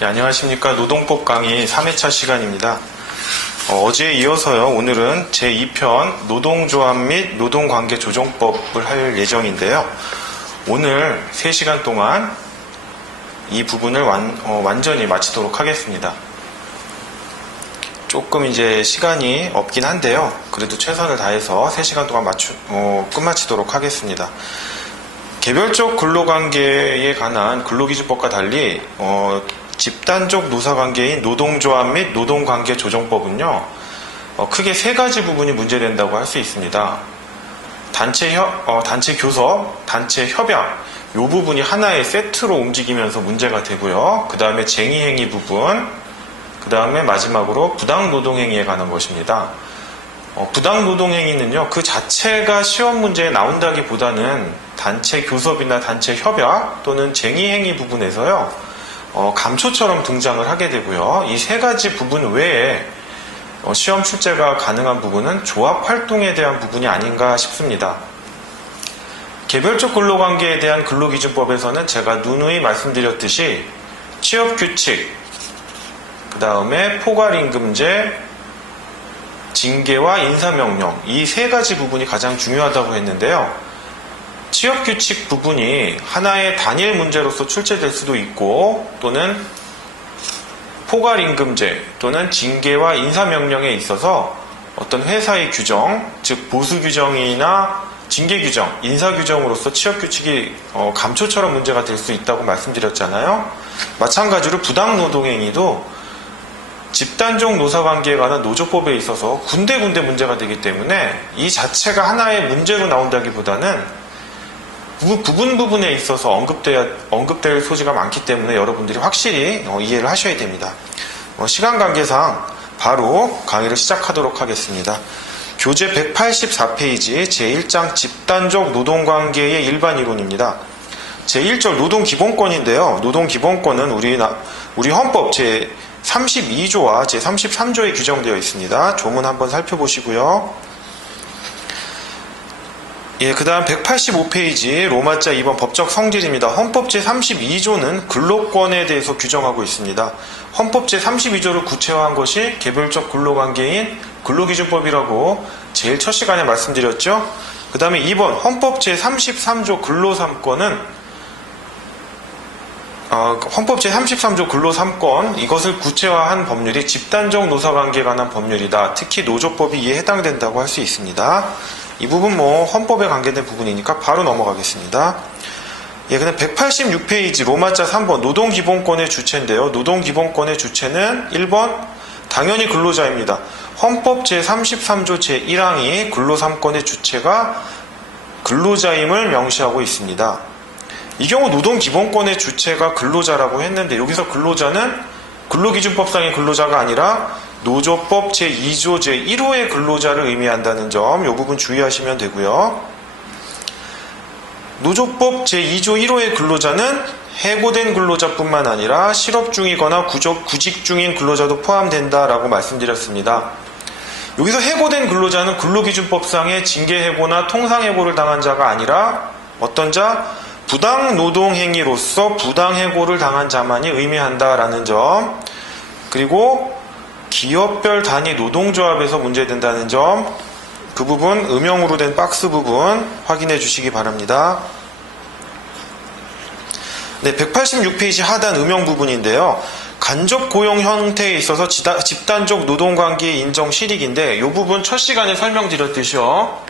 네, 안녕하십니까. 노동법 강의 3회차 시간입니다. 어제에 이어서요. 오늘은 제2편 노동조합 및 노동관계조정법을 할 예정인데요. 오늘 3시간 동안 이 부분을 완전히 마치도록 하겠습니다. 조금 이제 시간이 없긴 한데요. 그래도 최선을 다해서 3시간 동안 끝마치도록 하겠습니다. 개별적 근로관계에 관한 근로기준법과 달리 집단적 노사관계인 노동조합 및 노동관계조정법은요, 크게 3가지 부분이 문제된다고 할 수 있습니다. 단체 교섭, 단체 협약, 이 부분이 하나의 세트로 움직이면서 문제가 되고요. 그 다음에 쟁의행위 부분, 그 다음에 마지막으로 부당노동행위에 관한 것입니다. 부당노동행위는요, 그 자체가 시험 문제에 나온다기보다는 단체 교섭이나 단체 협약 또는 쟁의행위 부분에서요, 감초처럼 등장을 하게 되고요. 이 3가지 부분 외에 시험 출제가 가능한 부분은 조합 활동에 대한 부분이 아닌가 싶습니다. 개별적 근로관계에 대한 근로기준법에서는 제가 누누이 말씀드렸듯이 취업규칙, 그 다음에 포괄임금제, 징계와 인사명령, 이 3가지 부분이 가장 중요하다고 했는데요. 취업규칙 부분이 하나의 단일 문제로서 출제될 수도 있고, 또는 포괄임금제 또는 징계와 인사명령에 있어서 어떤 회사의 규정, 즉 보수규정이나 징계규정, 인사규정으로서 취업규칙이 감초처럼 문제가 될 수 있다고 말씀드렸잖아요. 마찬가지로 부당노동행위도 집단적 노사관계에 관한 노조법에 있어서 군데군데 문제가 되기 때문에 이 자체가 하나의 문제로 나온다기보다는 부분에 있어서 언급될 소지가 많기 때문에 여러분들이 확실히 이해를 하셔야 됩니다. 시간 관계상 바로 강의를 시작하도록 하겠습니다. 교재 184페이지 제1장 집단적 노동관계의 일반 이론입니다. 제1절 노동기본권인데요. 노동기본권은 우리 헌법 제32조와 제33조에 규정되어 있습니다. 조문 한번 살펴보시고요. 그 다음 185페이지 로마자 2번 법적 성질입니다. 헌법 제32조는 근로권에 대해서 규정하고 있습니다. 헌법 제32조를 구체화한 것이 개별적 근로관계인 근로기준법이라고 제일 첫 시간에 말씀드렸죠. 그 다음에 2번 헌법 제33조 근로3권은 헌법 제33조 근로3권, 이것을 구체화한 법률이 집단적 노사관계에 관한 법률이다. 특히 노조법이 이에 해당된다고 할 수 있습니다. 이 부분 헌법에 관계된 부분이니까 바로 넘어가겠습니다. 그다음 186페이지 로마자 3번 노동기본권의 주체인데요. 노동기본권의 주체는 1번 당연히 근로자입니다. 헌법 제33조 제1항이 근로3권의 주체가 근로자임을 명시하고 있습니다. 이 경우 노동기본권의 주체가 근로자라고 했는데 여기서 근로자는 근로기준법상의 근로자가 아니라 노조법 제2조 제1호의 근로자를 의미한다는 점, 이 부분 주의하시면 되고요. 노조법 제2조 1호의 근로자는 해고된 근로자뿐만 아니라 실업 중이거나 구직 중인 근로자도 포함된다라고 말씀드렸습니다. 여기서 해고된 근로자는 근로기준법상의 징계해고나 통상해고를 당한 자가 아니라 어떤 자? 부당노동행위로서 부당해고를 당한 자만이 의미한다라는 점, 그리고 기업별 단위 노동조합에서 문제된다는 점, 그 부분 음영으로 된 박스 부분 확인해 주시기 바랍니다. 네, 186페이지 하단 음영 부분인데요. 간접 고용 형태에 있어서 집단적 노동관계의 인정 실익인데 이 부분 첫 시간에 설명드렸듯이요.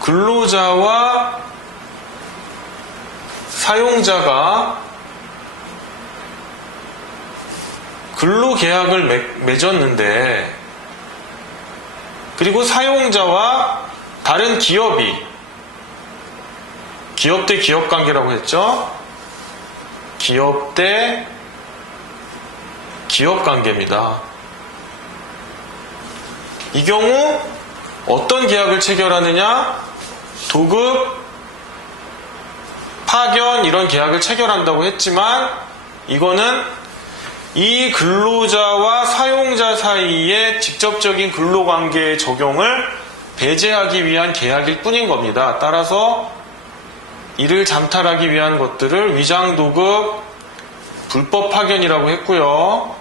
근로자와 사용자가 근로계약을 맺었는데, 그리고 사용자와 다른 기업이 기업 대 기업 관계라고 했죠. 기업 대 기업 관계입니다. 이 경우 어떤 계약을 체결하느냐? 도급, 파견 이런 계약을 체결한다고 했지만 이거는 이 근로자와 사용자 사이의 직접적인 근로관계의 적용을 배제하기 위한 계약일 뿐인 겁니다. 따라서 이를 잠탈하기 위한 것들을 위장도급, 불법 파견이라고 했고요.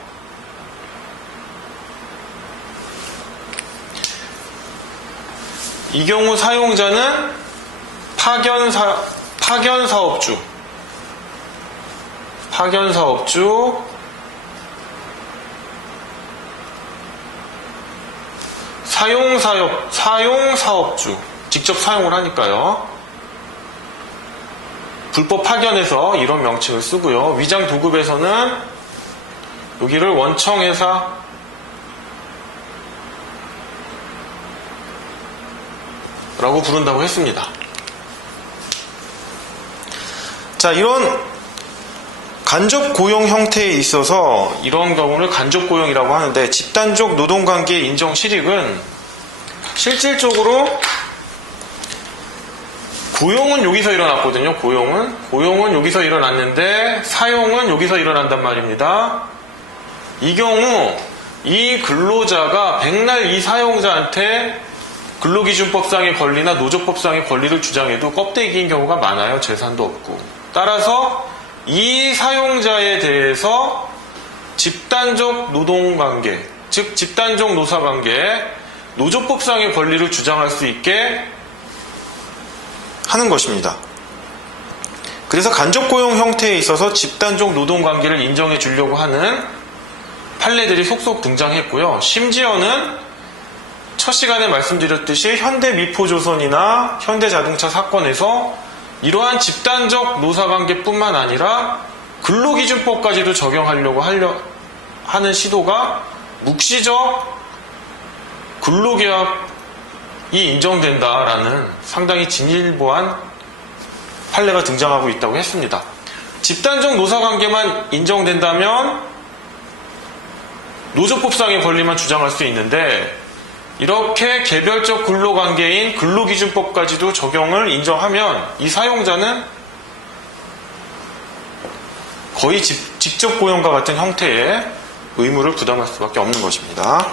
이 경우 사용자는 파견사업주, 사용사업주, 직접 사용을 하니까요. 불법 파견에서 이런 명칭을 쓰고요. 위장 도급에서는 여기를 원청회사, 라고 부른다고 했습니다. 자, 이런 간접 고용 형태에 있어서 이런 경우를 간접 고용이라고 하는데, 집단적 노동관계 인정 실익은 실질적으로 고용은 여기서 일어났거든요. 고용은 여기서 일어났는데 사용은 여기서 일어난단 말입니다. 이 경우 이 근로자가 백날 이 사용자한테 근로기준법상의 권리나 노조법상의 권리를 주장해도 껍데기인 경우가 많아요. 재산도 없고. 따라서 이 사용자에 대해서 집단적 노동관계, 즉 집단적 노사관계, 노조법상의 권리를 주장할 수 있게 하는 것입니다. 그래서 간접고용 형태에 있어서 집단적 노동관계를 인정해 주려고 하는 판례들이 속속 등장했고요. 심지어는 첫 시간에 말씀드렸듯이 현대미포조선이나 현대자동차 사건에서 이러한 집단적 노사관계뿐만 아니라 근로기준법까지도 적용하려고 하는 시도가 묵시적 근로계약이 인정된다라는 상당히 진일보한 판례가 등장하고 있다고 했습니다. 집단적 노사관계만 인정된다면 노조법상의 권리만 주장할 수 있는데, 이렇게 개별적 근로관계인 근로기준법까지도 적용을 인정하면 이 사용자는 거의 직접 고용과 같은 형태의 의무를 부담할 수밖에 없는 것입니다.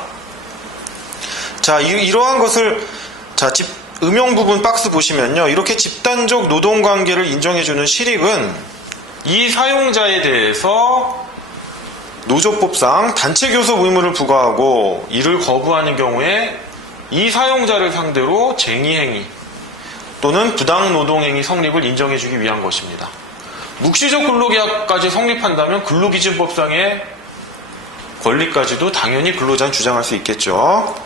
자, 이러한 것을, 자, 음용 부분 박스 보시면요. 이렇게 집단적 노동관계를 인정해주는 실익은 이 사용자에 대해서 노조법상 단체교섭 의무를 부과하고 이를 거부하는 경우에 이 사용자를 상대로 쟁의행위 또는 부당노동행위 성립을 인정해주기 위한 것입니다. 묵시적 근로계약까지 성립한다면 근로기준법상의 권리까지도 당연히 근로자는 주장할 수 있겠죠.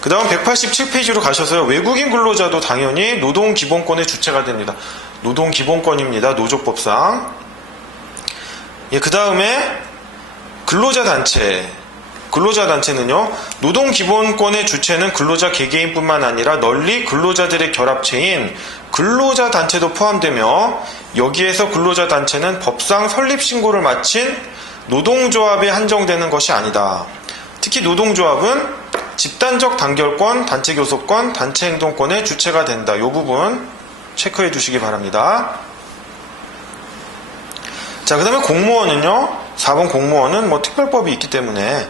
그 다음 187페이지로 가셔서요. 외국인 근로자도 당연히 노동기본권의 주체가 됩니다. 노동기본권입니다. 노조법상. 예, 그 다음에 근로자단체는요, 노동기본권의 주체는 근로자 개개인뿐만 아니라 널리 근로자들의 결합체인 근로자단체도 포함되며, 여기에서 근로자단체는 법상 설립신고를 마친 노동조합에 한정되는 것이 아니다. 특히 노동조합은 집단적 단결권, 단체교섭권, 단체행동권의 주체가 된다. 이 부분 체크해 두시기 바랍니다. 자, 그 다음에 공무원은요, 4번 공무원은 특별법이 있기 때문에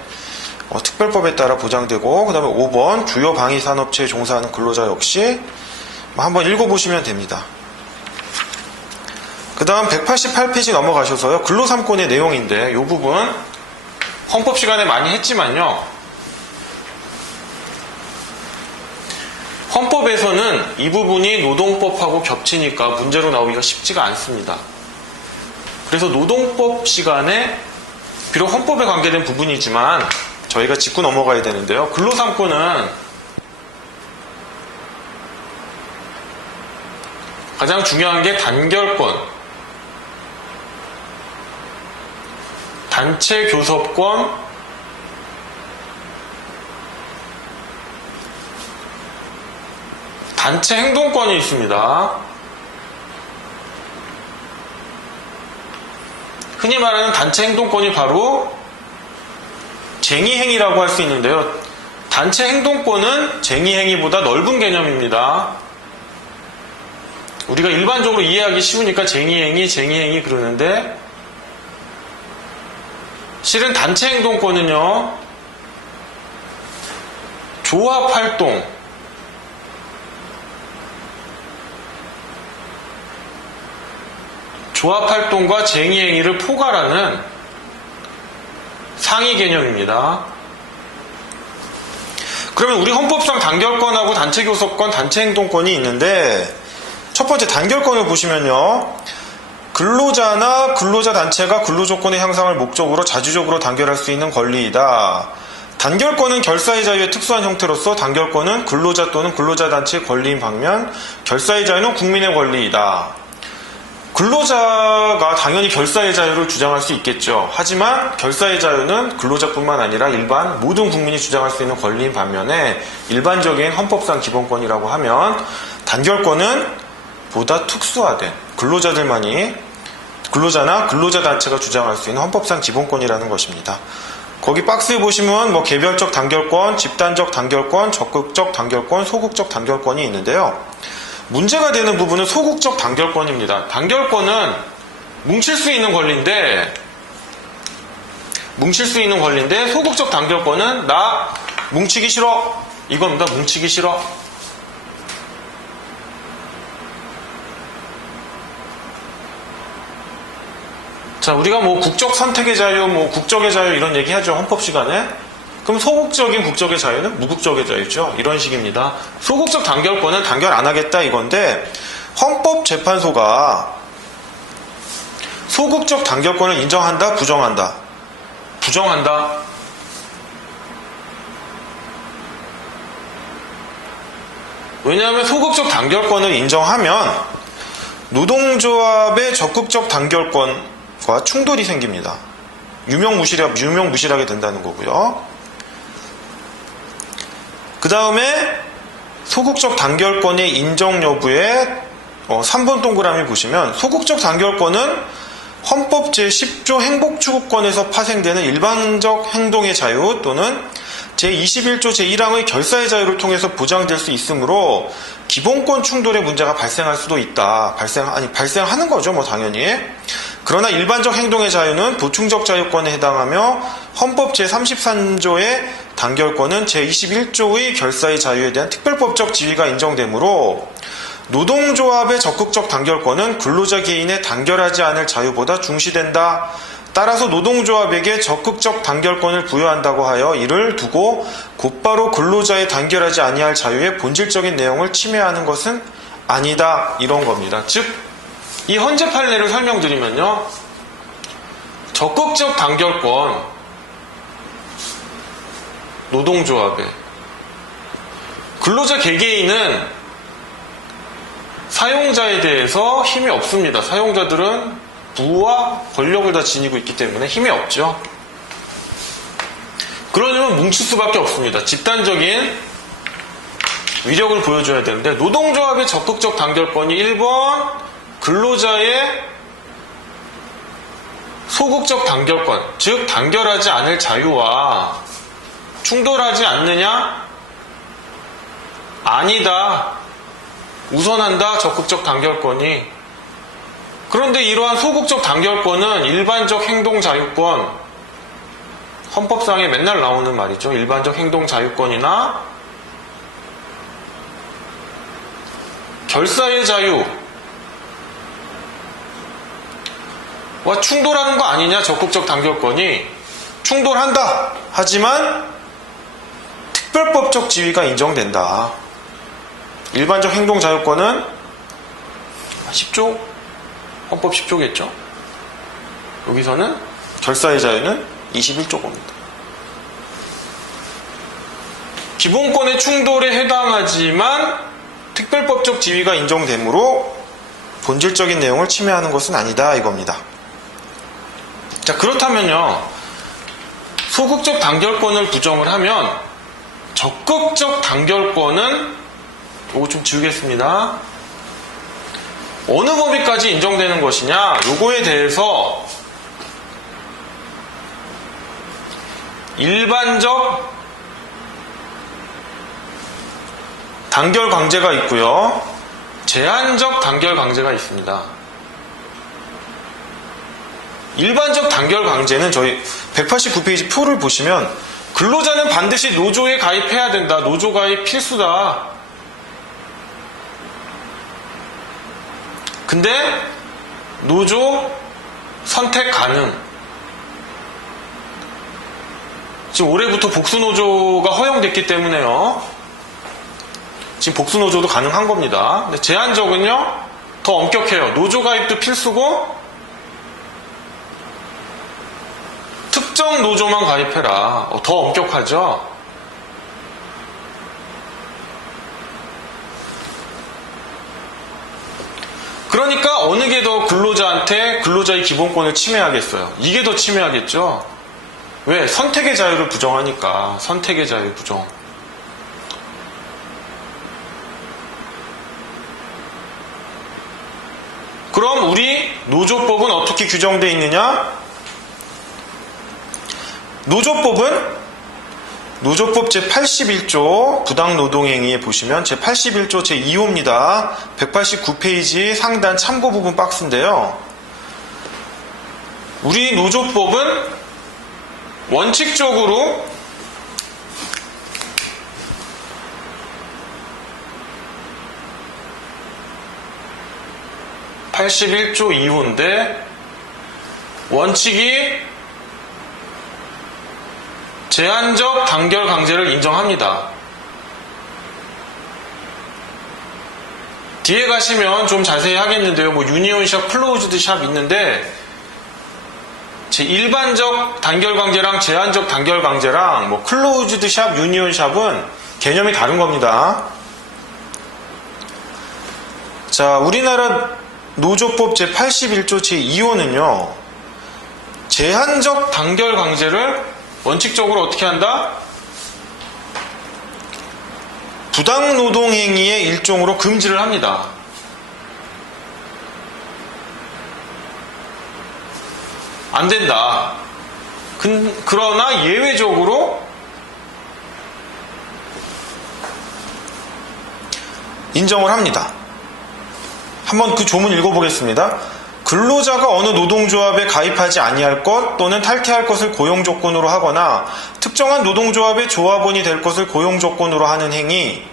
특별법에 따라 보장되고, 그 다음에 5번 주요 방위산업체에 종사하는 근로자 역시 한번 읽어보시면 됩니다. 그 다음 188페이지 넘어가셔서요. 근로 3권의 내용인데, 이 부분 헌법 시간에 많이 했지만요. 헌법에서는 이 부분이 노동법하고 겹치니까 문제로 나오기가 쉽지가 않습니다. 그래서 노동법 시간에 비록 헌법에 관계된 부분이지만 저희가 짚고 넘어가야 되는데요. 근로 3권은 가장 중요한 게 단결권, 단체 교섭권, 단체 행동권이 있습니다. 흔히 말하는 단체 행동권이 바로 쟁의행위라고 할 수 있는데요. 단체 행동권은 쟁의행위보다 넓은 개념입니다. 우리가 일반적으로 이해하기 쉬우니까 쟁의행위 그러는데, 실은 단체 행동권은요, 조합활동, 조합활동과 쟁의행위를 포괄하는 상위 개념입니다. 그러면 우리 헌법상 단결권하고 단체교섭권, 단체행동권이 있는데 첫 번째 단결권을 보시면요. 근로자나 근로자 단체가 근로조건의 향상을 목적으로 자주적으로 단결할 수 있는 권리이다. 단결권은 결사의 자유의 특수한 형태로서 단결권은 근로자 또는 근로자 단체의 권리인 반면 결사의 자유는 국민의 권리이다. 근로자가 당연히 결사의 자유를 주장할 수 있겠죠. 하지만 결사의 자유는 근로자뿐만 아니라 일반 모든 국민이 주장할 수 있는 권리인 반면에 일반적인 헌법상 기본권이라고 하면 단결권은 보다 특수화된 근로자나 근로자 단체가 주장할 수 있는 헌법상 기본권이라는 것입니다. 거기 박스에 보시면 뭐 개별적 단결권, 집단적 단결권, 적극적 단결권, 소극적 단결권이 있는데요. 문제가 되는 부분은 소극적 단결권입니다. 단결권은 뭉칠 수 있는 권리인데 소극적 단결권은 나 뭉치기 싫어. 이겁니다. 뭉치기 싫어. 자, 우리가 뭐 국적 선택의 자유, 뭐 국적의 자유 이런 얘기하죠. 헌법 시간에. 그럼 소극적인 국적의 자유는 무국적의 자유죠. 이런 식입니다. 소극적 단결권은 단결 안 하겠다 이건데 헌법재판소가 소극적 단결권을 인정한다, 부정한다? 부정한다. 왜냐하면 소극적 단결권을 인정하면 노동조합의 적극적 단결권과 충돌이 생깁니다. 유명무실하게 된다는 거고요. 그 다음에 소극적 단결권의 인정 여부에 3번 동그라미 보시면 소극적 단결권은 헌법 제10조 행복추구권에서 파생되는 일반적 행동의 자유 또는 제21조 제1항의 결사의 자유를 통해서 보장될 수 있으므로 기본권 충돌의 문제가 발생할 수도 있다. 발생하는 거죠, 뭐 당연히. 그러나 일반적 행동의 자유는 보충적 자유권에 해당하며 헌법 제33조의 단결권은 제21조의 결사의 자유에 대한 특별법적 지위가 인정되므로 노동조합의 적극적 단결권은 근로자 개인의 단결하지 않을 자유보다 중시된다. 따라서 노동조합에게 적극적 단결권을 부여한다고 하여 이를 두고 곧바로 근로자의 단결하지 아니할 자유의 본질적인 내용을 침해하는 것은 아니다. 이런 겁니다. 즉, 이 헌재 판례를 설명드리면요. 적극적 단결권, 노동조합에 근로자 개개인은 사용자에 대해서 힘이 없습니다. 사용자들은 부와 권력을 다 지니고 있기 때문에 힘이 없죠. 그러려면 뭉칠 수밖에 없습니다. 집단적인 위력을 보여줘야 되는데 노동조합의 적극적 단결권이 1번 근로자의 소극적 단결권, 즉 단결하지 않을 자유와 충돌하지 않느냐? 아니다. 우선한다. 적극적 단결권이. 그런데 이러한 소극적 단결권은 일반적 행동 자유권, 헌법상에 맨날 나오는 말이죠. 일반적 행동 자유권이나 결사의 자유와 충돌하는 거 아니냐? 적극적 단결권이. 충돌한다. 하지만 특별법적 지위가 인정된다. 일반적 행동 자유권은 10조? 헌법 10조겠죠? 여기서는 결사의 자유는 21조 겁니다. 기본권의 충돌에 해당하지만 특별법적 지위가 인정되므로 본질적인 내용을 침해하는 것은 아니다 이겁니다. 자, 그렇다면요. 소극적 단결권을 부정을 하면 적극적 단결권은 이거 좀 지우겠습니다. 어느 범위까지 인정되는 것이냐? 요거에 대해서 일반적 단결 강제가 있고요. 제한적 단결 강제가 있습니다. 일반적 단결 강제는 저희 189페이지 표를 보시면 근로자는 반드시 노조에 가입해야 된다. 노조 가입 필수다. 근데 노조 선택 가능. 지금 올해부터 복수노조가 허용됐기 때문에요. 지금 복수노조도 가능한 겁니다. 근데 제한적은요, 더 엄격해요. 노조 가입도 필수고, 특정 노조만 가입해라. 더 엄격하죠? 그러니까 어느 게 더 근로자한테 근로자의 기본권을 침해하겠어요? 이게 더 침해하겠죠? 왜? 선택의 자유를 부정하니까. 선택의 자유 부정. 그럼 우리 노조법은 어떻게 규정되어 있느냐? 노조법은 노조법 제81조 부당노동행위에 보시면 제81조 제2호입니다. 189페이지 상단 참고 부분 박스인데요. 우리 노조법은 원칙적으로 (81조 2호인데) 원칙이 제한적 단결 강제를 인정합니다. 뒤에 가시면 좀 자세히 하겠는데요. 뭐 유니온샵, 클로우즈드샵 있는데 일반적 단결 강제랑 제한적 단결 강제랑 뭐 클로우즈드샵, 유니온샵은 개념이 다른 겁니다. 자, 우리나라 노조법 제81조 제2호는요. 제한적 단결 강제를 원칙적으로 어떻게 한다? 부당노동행위의 일종으로 금지를 합니다. 안 된다. 그러나 예외적으로 인정을 합니다. 한번 그 조문 읽어보겠습니다. 근로자가 어느 노동조합에 가입하지 아니할 것 또는 탈퇴할 것을 고용조건으로 하거나 특정한 노동조합의 조합원이 될 것을 고용조건으로 하는 행위,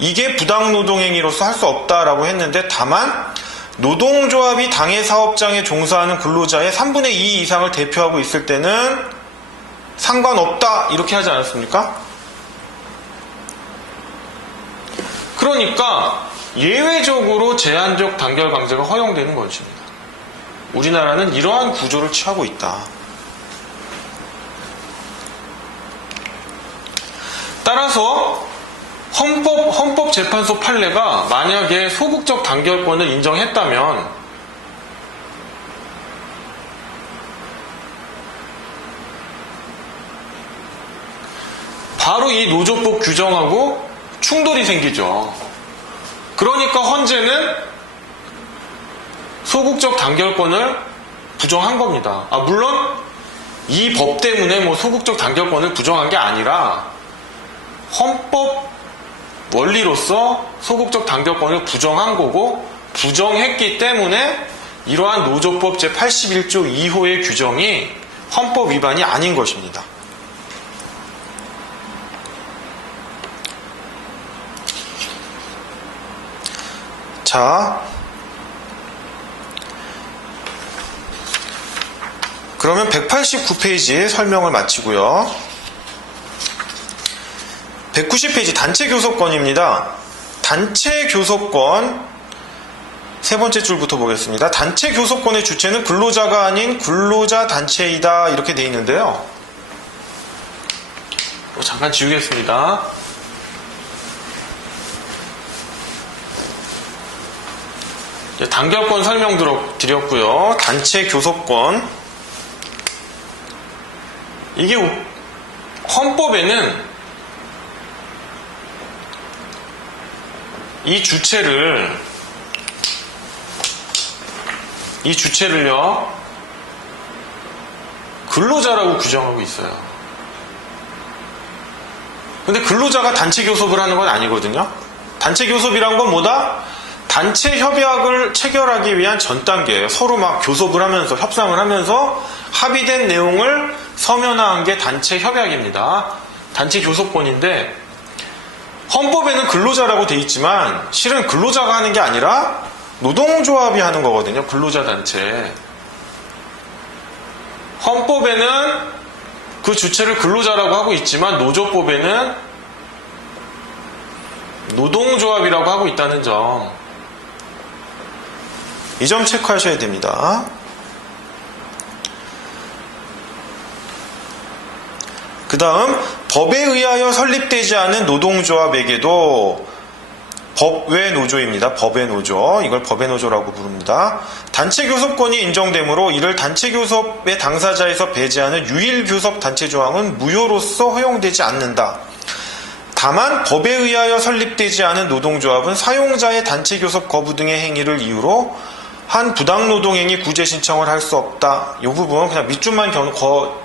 이게 부당노동행위로서 할 수 없다라고 했는데, 다만 노동조합이 당해 사업장에 종사하는 근로자의 3분의 2 이상을 대표하고 있을 때는 상관없다 이렇게 하지 않았습니까? 그러니까 예외적으로 제한적 단결 강제가 허용되는 것입니다. 우리나라는 이러한 구조를 취하고 있다. 따라서 헌법재판소 판례가 만약에 소극적 단결권을 인정했다면 바로 이 노조법 규정하고 충돌이 생기죠. 그러니까 헌재는 소극적 단결권을 부정한 겁니다. 물론 이 법 때문에 뭐 소극적 단결권을 부정한 게 아니라 헌법 원리로서 소극적 단결권을 부정한 거고, 부정했기 때문에 이러한 노조법 제81조 2호의 규정이 헌법 위반이 아닌 것입니다. 자, 그러면 189페이지 설명을 마치고요. 190페이지 단체 교섭권입니다. 단체 교섭권 세 번째 줄부터 보겠습니다. 단체 교섭권의 주체는 근로자가 아닌 근로자 단체이다 이렇게 되어 있는데요. 잠깐 지우겠습니다. 단결권 설명 드렸고요. 단체 교섭권, 이게 헌법에는 이 주체를요 근로자라고 규정하고 있어요. 근데 근로자가 단체 교섭을 하는 건 아니거든요. 단체 교섭이란 건 뭐다? 단체 협약을 체결하기 위한 전 단계예요. 서로 막 교섭을 하면서 협상을 하면서 합의된 내용을 서면화한 게 단체 협약입니다. 단체 교섭권인데 헌법에는 근로자라고 돼 있지만 실은 근로자가 하는 게 아니라 노동조합이 하는 거거든요. 근로자단체. 헌법에는 그 주체를 근로자라고 하고 있지만 노조법에는 노동조합이라고 하고 있다는 점. 이 점 체크하셔야 됩니다. 그 다음 법에 의하여 설립되지 않은 노동조합에게도 법외 노조입니다. 법외 노조. 이걸 법외 노조라고 부릅니다. 단체 교섭권이 인정되므로 이를 단체 교섭의 당사자에서 배제하는 유일 교섭 단체 조항은 무효로서 허용되지 않는다. 다만 법에 의하여 설립되지 않은 노동조합은 사용자의 단체 교섭 거부 등의 행위를 이유로 한 부당노동행위 구제 신청을 할 수 없다. 이 부분 그냥 밑줄만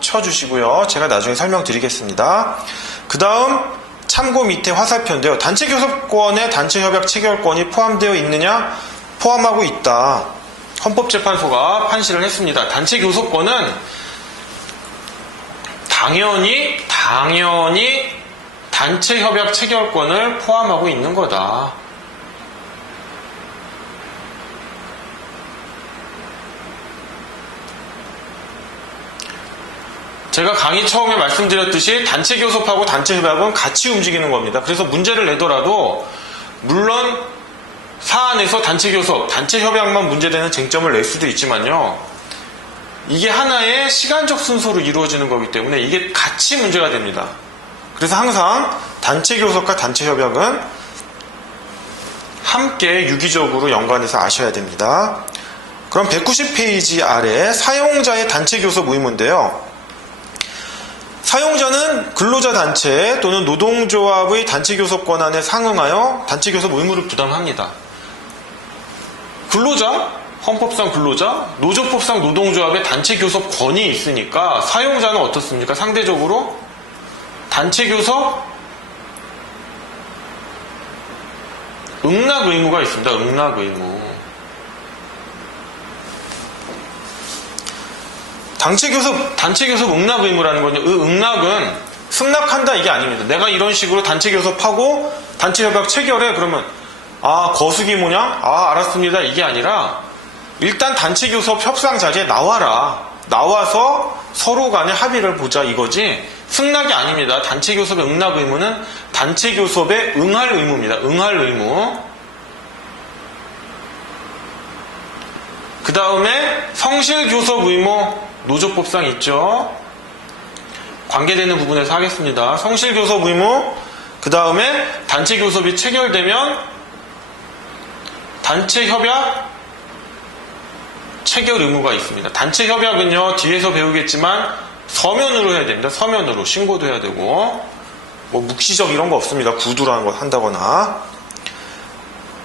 쳐주시고요. 제가 나중에 설명드리겠습니다. 그 다음 참고 밑에 화살표인데요. 단체 교섭권에 단체 협약 체결권이 포함되어 있느냐? 포함하고 있다. 헌법재판소가 판시를 했습니다. 단체 교섭권은 당연히 단체 협약 체결권을 포함하고 있는 거다. 제가 강의 처음에 말씀드렸듯이 단체 교섭하고 단체 협약은 같이 움직이는 겁니다. 그래서 문제를 내더라도 물론 사안에서 단체 교섭, 단체 협약만 문제되는 쟁점을 낼 수도 있지만요. 이게 하나의 시간적 순서로 이루어지는 거기 때문에 이게 같이 문제가 됩니다. 그래서 항상 단체 교섭과 단체 협약은 함께 유기적으로 연관해서 아셔야 됩니다. 그럼 190페이지 아래 사용자의 단체 교섭 의무인데요. 사용자는 근로자 단체 또는 노동조합의 단체 교섭 권한에 상응하여 단체 교섭 의무를 부담합니다. 근로자, 헌법상 근로자, 노조법상 노동조합의 단체 교섭 권이 있으니까 사용자는 어떻습니까? 상대적으로 단체 교섭 응납 의무가 있습니다. 응납 의무. 단체 교섭 응납 의무라는 건요. 응납은 승낙한다 이게 아닙니다. 내가 이런 식으로 단체 교섭하고 단체 협약 체결해 그러면 거수기 모양? 알았습니다. 이게 아니라 일단 단체 교섭 협상 자리에 나와라. 나와서 서로 간에 합의를 보자 이거지 승낙이 아닙니다. 단체 교섭의 응납 의무는 단체 교섭에 응할 의무입니다. 응할 의무. 그 다음에 성실 교섭 의무 노조법상 있죠. 관계되는 부분에서 하겠습니다. 성실 교섭 의무. 그 다음에 단체 교섭이 체결되면 단체 협약 체결 의무가 있습니다. 단체 협약은요 뒤에서 배우겠지만 서면으로 해야 됩니다. 서면으로 신고도 해야 되고 뭐 묵시적 이런 거 없습니다. 구두라는 거 한다거나.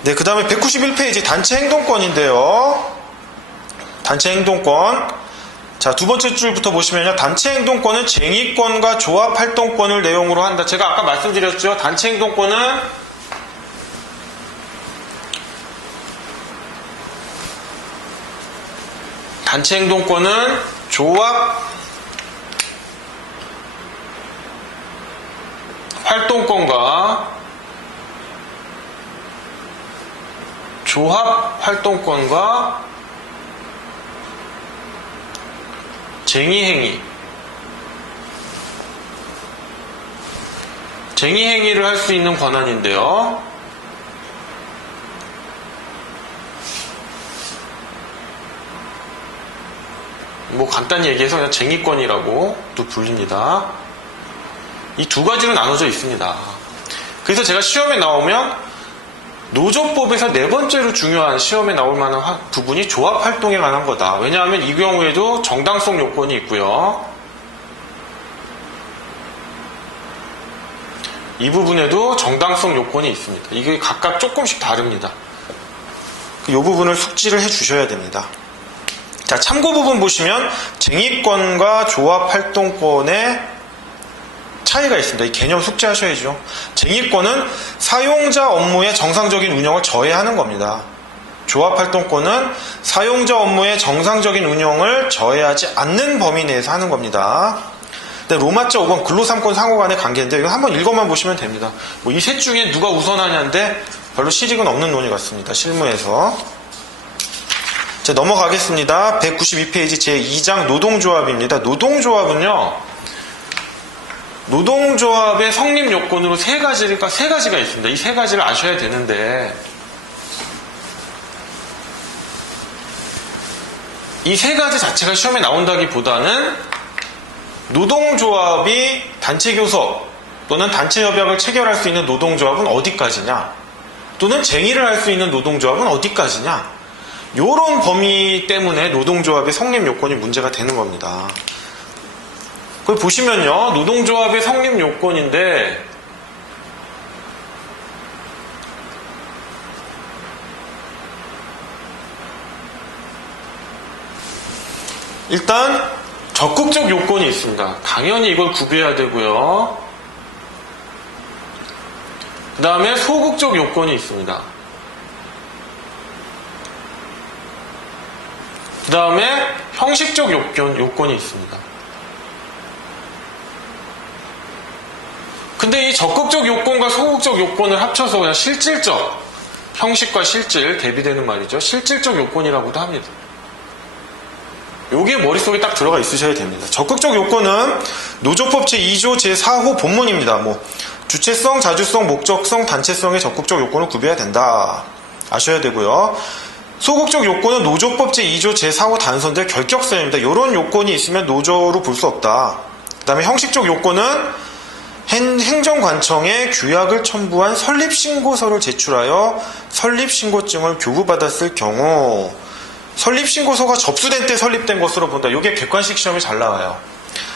네, 그 다음에 191페이지 단체 행동권인데요. 단체 행동권. 자, 두 번째 줄부터 보시면요. 단체 행동권은 쟁의권과 조합 활동권을 내용으로 한다. 제가 아까 말씀드렸죠. 단체 행동권은 조합 활동권과 쟁의행위를 할 수 있는 권한인데요. 뭐 간단히 얘기해서 그냥 쟁의권이라고도 불립니다. 이 두 가지로 나눠져 있습니다. 그래서 제가 시험에 나오면 노조법에서 네 번째로 중요한 시험에 나올 만한 부분이 조합활동에 관한 거다. 왜냐하면 이 경우에도 정당성 요건이 있고요. 이 부분에도 정당성 요건이 있습니다. 이게 각각 조금씩 다릅니다. 이 부분을 숙지를 해 주셔야 됩니다. 자, 참고 부분 보시면 쟁의권과 조합활동권의 차이가 있습니다. 이 개념 숙지하셔야죠. 쟁의권은 사용자 업무의 정상적인 운영을 저해하는 겁니다. 조합활동권은 사용자 업무의 정상적인 운영을 저해하지 않는 범위 내에서 하는 겁니다. 근데 로마자 5번 근로 3권 상호 간의 관계인데 이거 한번 읽어만 보시면 됩니다. 이 셋 중에 누가 우선하냐인데 별로 실익은 없는 논의 같습니다. 실무에서. 자, 넘어가겠습니다. 192페이지 제2장 노동조합입니다. 노동조합은요, 노동조합의 성립 요건으로 세 가지가 있습니다. 이 세 가지를 아셔야 되는데, 이 세 가지 자체가 시험에 나온다기보다는 노동조합이 단체교섭 또는 단체협약을 체결할 수 있는 노동조합은 어디까지냐, 또는 쟁의를 할 수 있는 노동조합은 어디까지냐, 이런 범위 때문에 노동조합의 성립 요건이 문제가 되는 겁니다. 그걸 보시면요, 노동조합의 성립 요건인데 일단 적극적 요건이 있습니다. 당연히 이걸 구비해야 되고요. 그 다음에 소극적 요건이 있습니다. 그 다음에 형식적 요건이 있습니다. 근데 이 적극적 요건과 소극적 요건을 합쳐서 그냥 실질적, 형식과 실질, 대비되는 말이죠. 실질적 요건이라고도 합니다. 요게 머릿속에 딱 들어가 있으셔야 됩니다. 적극적 요건은 노조법 제2조 제4호 본문입니다. 주체성, 자주성, 목적성, 단체성의 적극적 요건을 구비해야 된다. 아셔야 되고요. 소극적 요건은 노조법 제2조 제4호 단선될 결격사유입니다. 이런 요건이 있으면 노조로 볼 수 없다. 그 다음에 형식적 요건은 행정관청에 규약을 첨부한 설립신고서를 제출하여 설립신고증을 교부받았을 경우, 설립신고서가 접수된 때 설립된 것으로 본다. 이게 객관식 시험에 잘 나와요.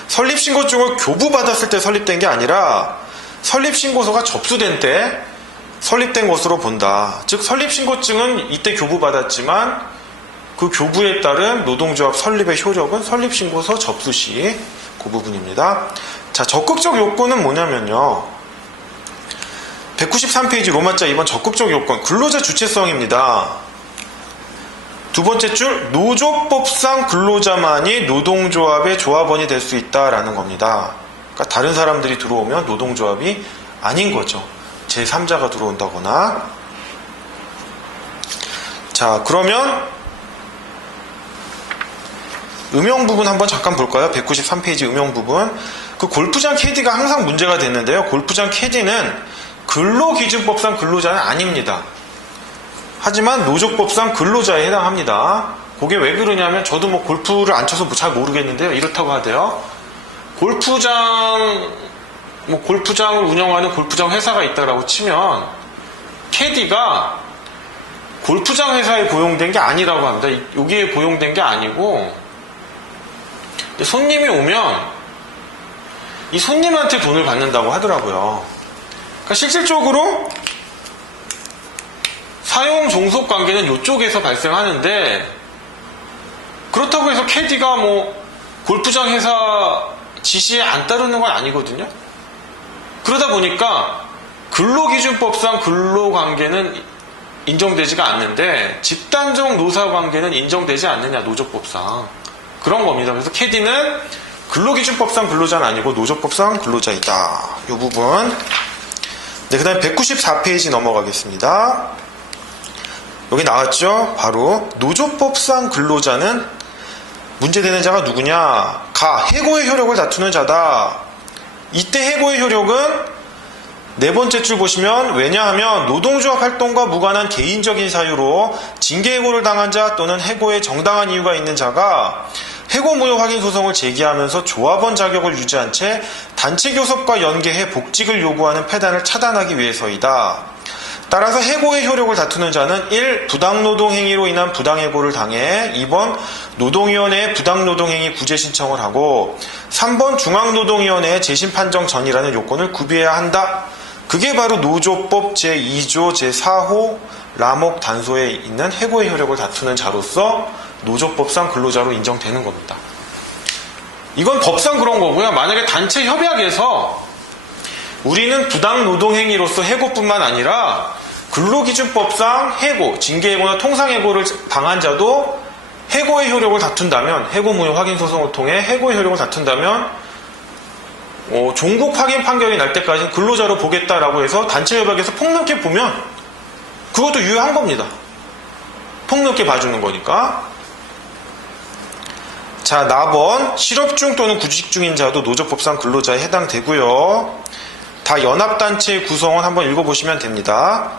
설립신고증을 교부받았을 때 설립된 게 아니라 설립신고서가 접수된 때 설립된 것으로 본다. 즉 설립신고증은 이때 교부받았지만 그 교부에 따른 노동조합 설립의 효력은 설립신고서 접수 시 그 부분입니다. 자, 적극적 요건은 뭐냐면요, 193페이지 로마자 2번 적극적 요건, 근로자 주체성입니다. 두 번째 줄, 노조법상 근로자만이 노동조합의 조합원이 될 수 있다라는 겁니다. 그러니까 다른 사람들이 들어오면 노동조합이 아닌 거죠. 제3자가 들어온다거나. 자, 그러면 음영 부분 한번 잠깐 볼까요? 193페이지 음영 부분. 그 골프장 캐디가 항상 문제가 됐는데요. 골프장 캐디는 근로기준법상 근로자는 아닙니다. 하지만 노조법상 근로자에 해당합니다. 그게 왜 그러냐면 저도 골프를 안 쳐서 잘 모르겠는데요. 이렇다고 하대요. 골프장을 운영하는 골프장 회사가 있다라고 치면 캐디가 골프장 회사에 고용된 게 아니라고 합니다. 여기에 고용된 게 아니고 손님이 오면 이 손님한테 돈을 받는다고 하더라고요. 그러니까 실질적으로 사용 종속 관계는 이쪽에서 발생하는데, 그렇다고 해서 캐디가 골프장 회사 지시에 안 따르는 건 아니거든요. 그러다 보니까 근로기준법상 근로관계는 인정되지가 않는데 집단적 노사관계는 인정되지 않느냐, 노조법상. 그런 겁니다. 그래서 캐디는 근로기준법상 근로자는 아니고 노조법상 근로자이다. 이 부분. 네, 그 다음에 194페이지 넘어가겠습니다. 여기 나왔죠? 바로 노조법상 근로자는 문제되는 자가 누구냐? 해고의 효력을 다투는 자다. 이때 해고의 효력은 네 번째 줄 보시면, 왜냐하면 노동조합 활동과 무관한 개인적인 사유로 징계해고를 당한 자 또는 해고에 정당한 이유가 있는 자가 해고 무효 확인 소송을 제기하면서 조합원 자격을 유지한 채 단체 교섭과 연계해 복직을 요구하는 폐단을 차단하기 위해서이다. 따라서 해고의 효력을 다투는 자는 1. 부당노동행위로 인한 부당해고를 당해 2번 노동위원회에 부당노동행위 구제 신청을 하고 3번 중앙노동위원회에 재심판정 전이라는 요건을 구비해야 한다. 그게 바로 노조법 제2조 제4호 라목 단소에 있는 해고의 효력을 다투는 자로서 노조법상 근로자로 인정되는 겁니다. 이건 법상 그런 거고요. 만약에 단체 협약에서 우리는 부당노동행위로서 해고뿐만 아니라 근로기준법상 해고, 징계해고나 통상해고를 당한 자도 해고의 효력을 다툰다면, 해고 무효 확인 소송을 통해 해고의 효력을 다툰다면 종국 확인 판결이 날 때까지 근로자로 보겠다라고 해서 단체 협약에서 폭넓게 보면 그것도 유효한 겁니다. 폭넓게 봐주는 거니까. 자, 나번 실업 중 또는 구직 중인 자도 노조법상 근로자에 해당되고요. 다 연합단체의 구성원 한번 읽어보시면 됩니다.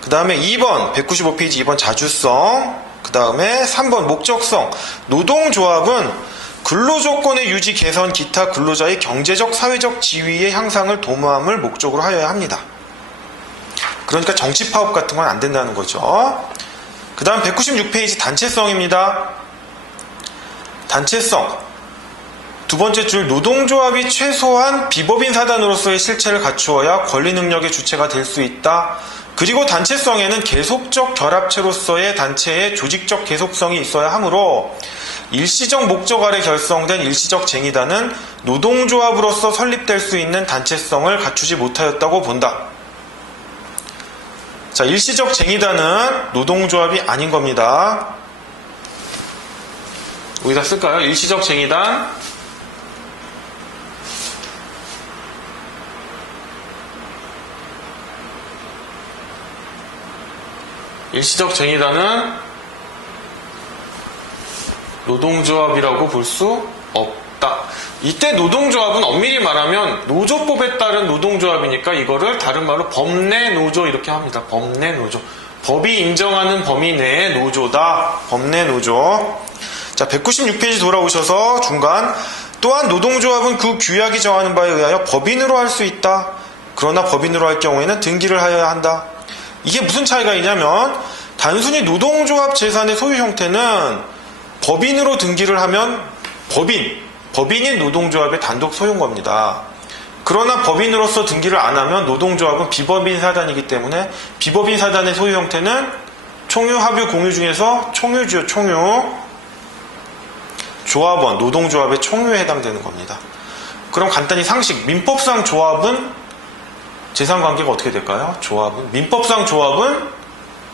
그 다음에 2번 195페이지 2번 자주성, 그 다음에 3번 목적성. 노동조합은 근로조건의 유지 개선 기타 근로자의 경제적 사회적 지위의 향상을 도모함을 목적으로 하여야 합니다. 그러니까 정치 파업 같은 건 안 된다는 거죠. 그 다음 196페이지 단체성입니다. 단체성. 두 번째 줄, 노동조합이 최소한 비법인 사단으로서의 실체를 갖추어야 권리 능력의 주체가 될 수 있다. 그리고 단체성에는 계속적 결합체로서의 단체의 조직적 계속성이 있어야 하므로 일시적 목적 아래 결성된 일시적 쟁의단은 노동조합으로서 설립될 수 있는 단체성을 갖추지 못하였다고 본다. 자, 일시적 쟁의단은 노동조합이 아닌 겁니다. 여기다 쓸까요? 일시적 쟁의단. 일시적 쟁의단은 노동조합이라고 볼 수 없다. 이때 노동조합은 엄밀히 말하면 노조법에 따른 노동조합이니까 이거를 다른 말로 법내 노조 이렇게 합니다. 법내 노조. 법이 인정하는 범위 내의 노조다. 법내 노조. 자, 196페이지 돌아오셔서 중간. 또한 노동조합은 그 규약이 정하는 바에 의하여 법인으로 할 수 있다. 그러나 법인으로 할 경우에는 등기를 하여야 한다. 이게 무슨 차이가 있냐면 단순히 노동조합 재산의 소유 형태는 법인으로 등기를 하면 법인인 노동조합의 단독 소유인 겁니다. 그러나 법인으로서 등기를 안 하면 노동조합은 비법인 사단이기 때문에 비법인 사단의 소유 형태는 총유, 합유, 공유 중에서 총유죠. 총유. 조합원, 노동조합의 총유에 해당되는 겁니다. 그럼 간단히 상식, 민법상 조합은 재산관계가 어떻게 될까요? 조합은 민법상 조합은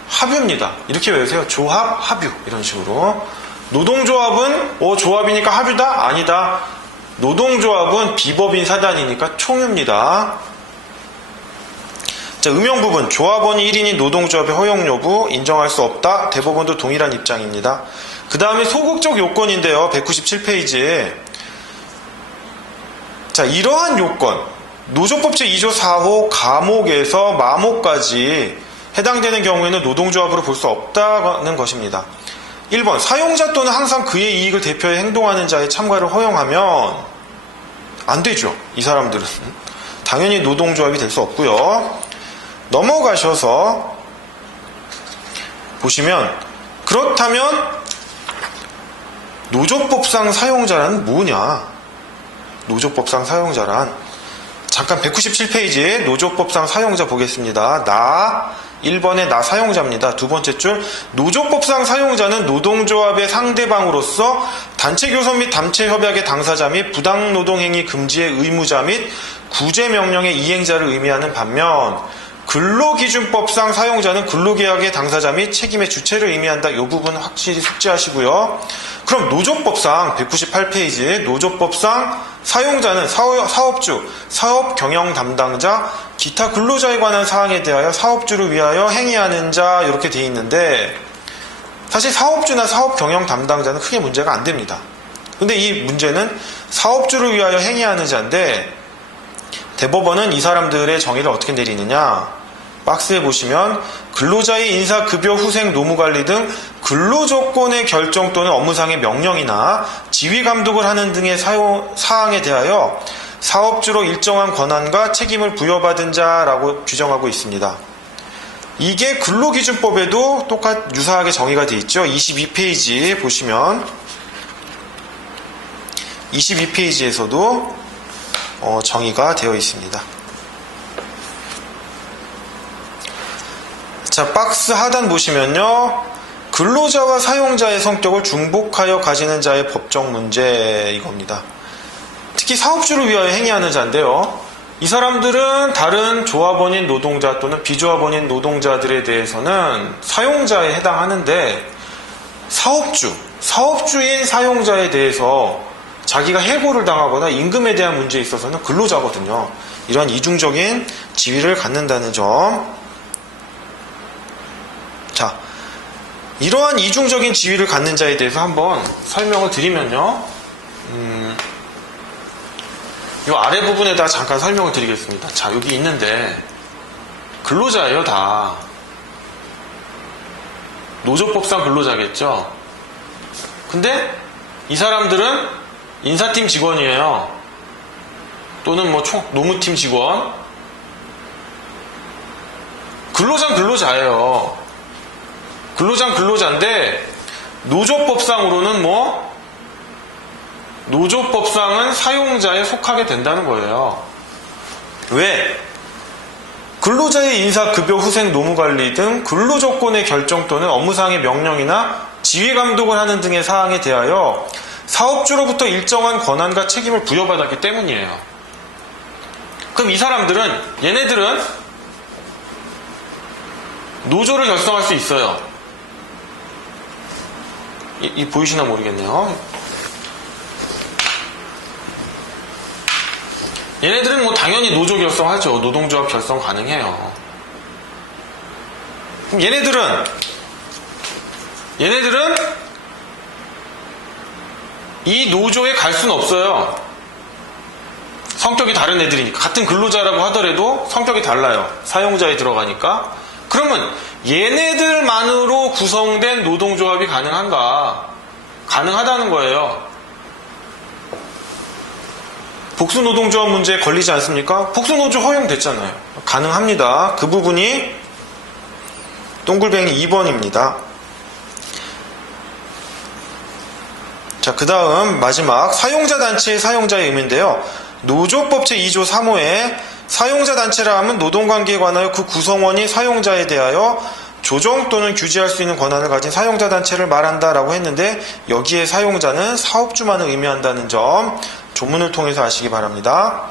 합유입니다. 이렇게 외우세요. 조합, 합유 이런 식으로. 노동조합은 조합이니까 합유다? 아니다. 노동조합은 비법인 사단이니까 총유입니다. 자, 음용 부분. 조합원이 1인인 노동조합의 허용 여부 인정할 수 없다. 대법원도 동일한 입장입니다. 그 다음에 소극적 요건인데요. 197페이지에 자, 이러한 요건 노조법 제2조 4호 가목에서 마목까지 해당되는 경우에는 노동조합으로 볼 수 없다는 것입니다. 1번 사용자 또는 항상 그의 이익을 대표해 행동하는 자의 참가를 허용하면 안 되죠. 이 사람들은 당연히 노동조합이 될 수 없고요. 넘어가셔서 보시면 그렇다면 노조법상 사용자란 뭐냐? 노조법상 사용자란 잠깐 197페이지에 노조법상 사용자 보겠습니다. 1번에 나 사용자입니다. 두 번째 줄 노조법상 사용자는 노동조합의 상대방으로서 단체교섭 및 단체협약의 당사자 및 부당노동행위 금지의 의무자 및 구제명령의 이행자를 의미하는 반면 근로기준법상 사용자는 근로계약의 당사자 및 책임의 주체를 의미한다. 이 부분 확실히 숙지하시고요. 그럼 노조법상 198페이지에 노조법상 사용자는 사업주, 사업 경영 담당자, 기타 근로자에 관한 사항에 대하여 사업주를 위하여 행위하는 자 이렇게 되어 있는데 사실 사업주나 사업 경영 담당자는 크게 문제가 안 됩니다. 근데 이 문제는 사업주를 위하여 행위하는 자인데 대법원은 이 사람들의 정의를 어떻게 내리느냐? 박스에 보시면 근로자의 인사, 급여, 후생, 노무관리 등 근로조건의 결정 또는 업무상의 명령이나 지휘 감독을 하는 등의 사항에 대하여 사업주로 일정한 권한과 책임을 부여받은 자라고 규정하고 있습니다. 이게 근로기준법에도 유사하게 정의가 되어 있죠. 22페이지 보시면 22페이지에서도 정의가 되어 있습니다. 자, 박스 하단 보시면요. 근로자와 사용자의 성격을 중복하여 가지는 자의 법적 문제 이겁니다. 특히 사업주를 위하여 행위하는 자인데요. 이 사람들은 다른 조합원인 노동자 또는 비조합원인 노동자들에 대해서는 사용자에 해당하는데 사업주인 사용자에 대해서 자기가 해고를 당하거나 임금에 대한 문제에 있어서는 근로자거든요. 이러한 이중적인 지위를 갖는다는 점. 자, 이러한 이중적인 지위를 갖는 자에 대해서 한번 설명을 드리면요. 이 아래 부분에다 잠깐 설명을 드리겠습니다. 자, 여기 있는데 근로자예요, 다. 노조법상 근로자겠죠. 근데 이 사람들은 인사팀 직원이에요. 또는 뭐 노무팀 직원. 근로자는 근로자예요. 근로자는 근로자인데 노조법상으로는 노조법상은 사용자에 속하게 된다는 거예요. 왜? 근로자의 인사, 급여, 후생, 노무관리 등 근로조건의 결정 또는 업무상의 명령이나 지휘감독을 하는 등의 사항에 대하여 사업주로부터 일정한 권한과 책임을 부여받았기 때문이에요. 그럼 이 사람들은, 얘네들은 노조를 결성할 수 있어요. 이 보이시나 모르겠네요. 얘네들은 당연히 노조 결성하죠. 노동조합 결성 가능해요. 그럼 얘네들은 이 노조에 갈 수는 없어요. 성격이 다른 애들이니까. 같은 근로자라고 하더라도 성격이 달라요. 사용자에 들어가니까. 그러면 얘네들만으로 구성된 노동조합이 가능한가? 가능하다는 거예요. 복수노동조합 문제에 걸리지 않습니까? 복수노조 허용됐잖아요. 가능합니다. 그 부분이 동글뱅이 2번입니다. 자, 그 다음 마지막 사용자단체의 사용자의 의미인데요. 노조법 제2조 3호에 사용자단체라 하면 노동관계에 관하여 그 구성원이 사용자에 대하여 조정 또는 규제할 수 있는 권한을 가진 사용자단체를 말한다라고 했는데 여기에 사용자는 사업주만을 의미한다는 점 조문을 통해서 아시기 바랍니다.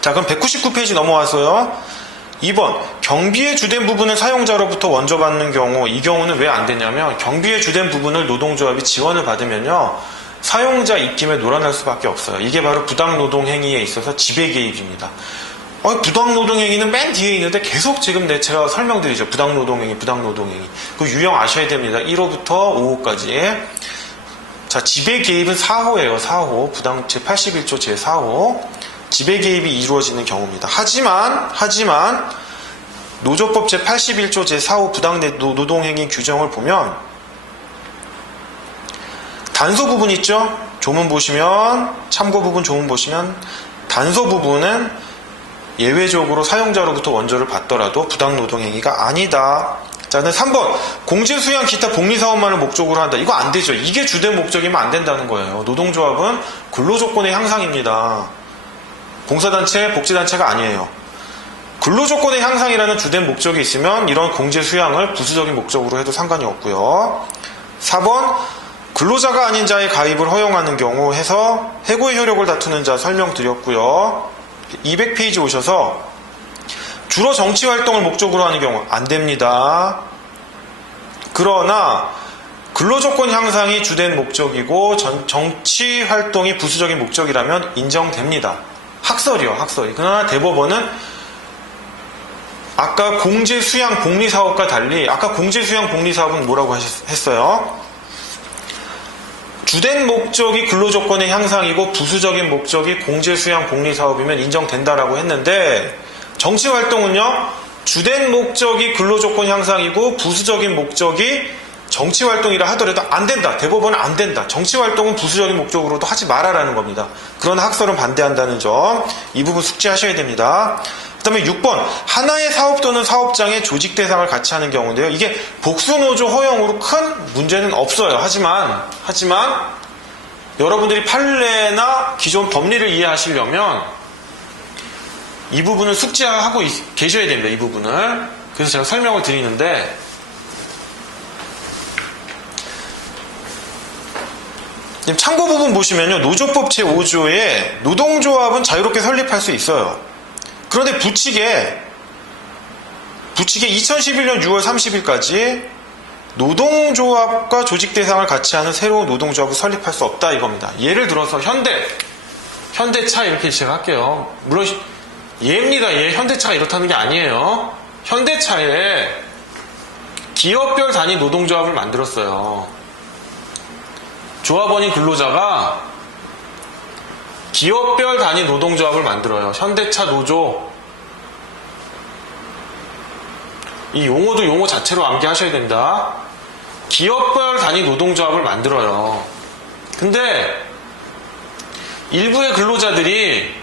자, 그럼 199페이지 넘어와서요. 2번 경비의 주된 부분을 사용자로부터 원조받는 경우, 이 경우는 왜 안 되냐면 경비의 주된 부분을 노동조합이 지원을 받으면요 사용자 입김에 놀아날 수밖에 없어요. 이게 바로 부당노동행위에 있어서 지배개입입니다. 부당노동행위는 맨 뒤에 있는데 계속 지금 제가 설명드리죠. 부당노동행위. 그 유형 아셔야 됩니다. 1호부터 5호까지. 자, 지배개입은 4호예요. 4호. 부당 제81조 제4호. 지배개입이 이루어지는 경우입니다. 하지만 노조법 제81조 제4호 부당노동행위 규정을 보면 단서 부분 있죠? 조문 보시면, 참고 부분 조문 보시면 단서 부분은 예외적으로 사용자로부터 원조를 받더라도 부당노동행위가 아니다. 자, 3번 공제 수양 기타 복리사업만을 목적으로 한다. 이거 안 되죠. 이게 주된 목적이면 안 된다는 거예요. 노동조합은 근로조건의 향상입니다. 봉사단체, 복지단체가 아니에요. 근로조건의 향상이라는 주된 목적이 있으면 이런 공제 수양을 부수적인 목적으로 해도 상관이 없고요. 4번 근로자가 아닌 자의 가입을 허용하는 경우 해서 해고의 효력을 다투는 자 설명드렸고요. 200페이지 오셔서 주로 정치활동을 목적으로 하는 경우 안 됩니다. 그러나 근로조건 향상이 주된 목적이고 정치활동이 부수적인 목적이라면 인정됩니다. 학설이요, 학설이. 그러나 대법원은 아까 공제수양 복리사업과 달리 아까 공제수양 복리사업은 뭐라고 했어요? 주된 목적이 근로조건의 향상이고 부수적인 목적이 공제수양 복리사업이면 인정된다라고 했는데 정치활동은요 주된 목적이 근로조건 향상이고 부수적인 목적이 정치활동이라 하더라도 안 된다. 대법원은 안 된다. 정치활동은 부수적인 목적으로도 하지 말아라는 겁니다. 그러나 학설은 반대한다는 점 이 부분 숙지하셔야 됩니다. 그 다음에 6번 하나의 사업 또는 사업장의 조직 대상을 같이 하는 경우인데요. 이게 복수노조 허용으로 큰 문제는 없어요. 하지만 여러분들이 판례나 기존 법리를 이해하시려면 이 부분을 숙지하고 계셔야 됩니다. 이 부분을. 그래서 제가 설명을 드리는데 참고 부분 보시면요. 노조법 제5조에 노동조합은 자유롭게 설립할 수 있어요. 그런데 부칙에 2011년 6월 30일까지 노동조합과 조직 대상을 같이 하는 새로운 노동조합을 설립할 수 없다 이겁니다. 예를 들어서 현대차 이렇게 시작할게요. 물론 예입니다. 현대차가 이렇다는 게 아니에요. 현대차에 기업별 단위 노동조합을 만들었어요. 조합원인 근로자가 기업별 단위 노동조합을 만들어요. 현대차 노조. 이 용어도 용어 자체로 암기하셔야 된다. 기업별 단위 노동조합을 만들어요. 근데 일부의 근로자들이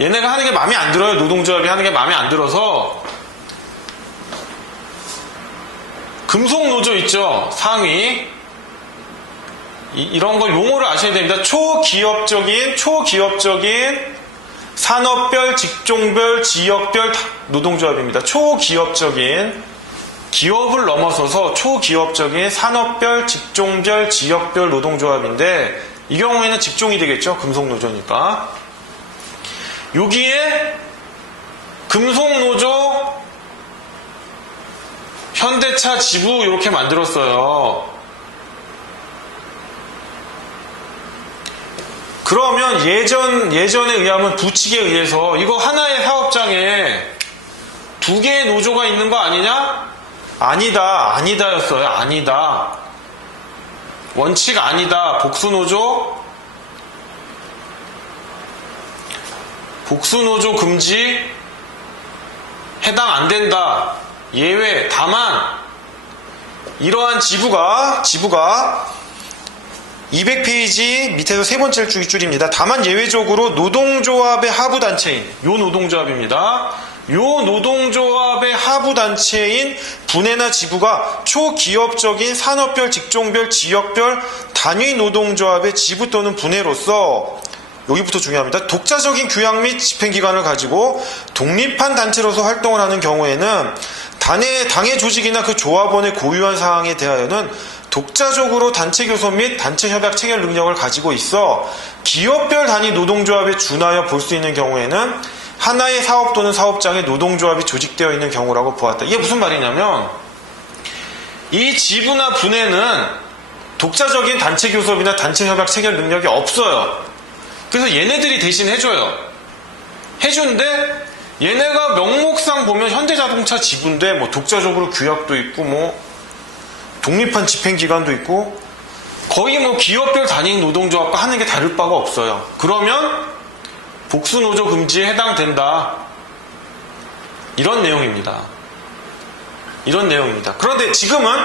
얘네가 하는 게 마음에 안 들어요. 노동조합이 하는 게 마음에 안 들어서 금속노조 있죠. 상위. 이런 걸 용어를 아셔야 됩니다. 초기업적인 산업별, 직종별, 지역별 노동조합입니다. 초기업적인, 기업을 넘어서서 초기업적인 산업별, 직종별, 지역별 노동조합인데 이 경우에는 직종이 되겠죠. 금속노조니까. 여기에 금속노조, 현대차 지부 이렇게 만들었어요. 그러면 예전에 의하면 부칙에 의해서 이거 하나의 사업장에 두 개의 노조가 있는 거 아니냐? 아니다였어요. 아니다. 원칙 아니다. 복수노조 금지, 해당 안 된다. 예외. 다만 이러한 지부가 200페이지 밑에서 세 번째 줄입니다. 다만 예외적으로 노동조합의 하부단체인 요 노동조합입니다. 요 노동조합의 하부단체인 분해나 지부가 초기업적인 산업별, 직종별, 지역별 단위 노동조합의 지부 또는 분해로서 여기부터 중요합니다. 독자적인 규약 및 집행기관을 가지고 독립한 단체로서 활동을 하는 경우에는 당의 조직이나 그 조합원의 고유한 사항에 대하여는 독자적으로 단체 교섭 및 단체 협약 체결 능력을 가지고 있어 기업별 단위 노동조합에 준하여 볼 수 있는 경우에는 하나의 사업 또는 사업장에 노동조합이 조직되어 있는 경우라고 보았다. 이게 무슨 말이냐면 이 지부나 분해는 독자적인 단체 교섭이나 단체 협약 체결 능력이 없어요. 그래서 얘네들이 대신 해줘요. 해주는데 얘네가 명목상 보면 현대자동차 지부인데 뭐 독자적으로 규약도 있고 뭐 독립한 집행기관도 있고 거의 뭐 기업별 단위 노동조합과 하는 게 다를 바가 없어요. 그러면 복수노조 금지에 해당된다. 이런 내용입니다. 그런데 지금은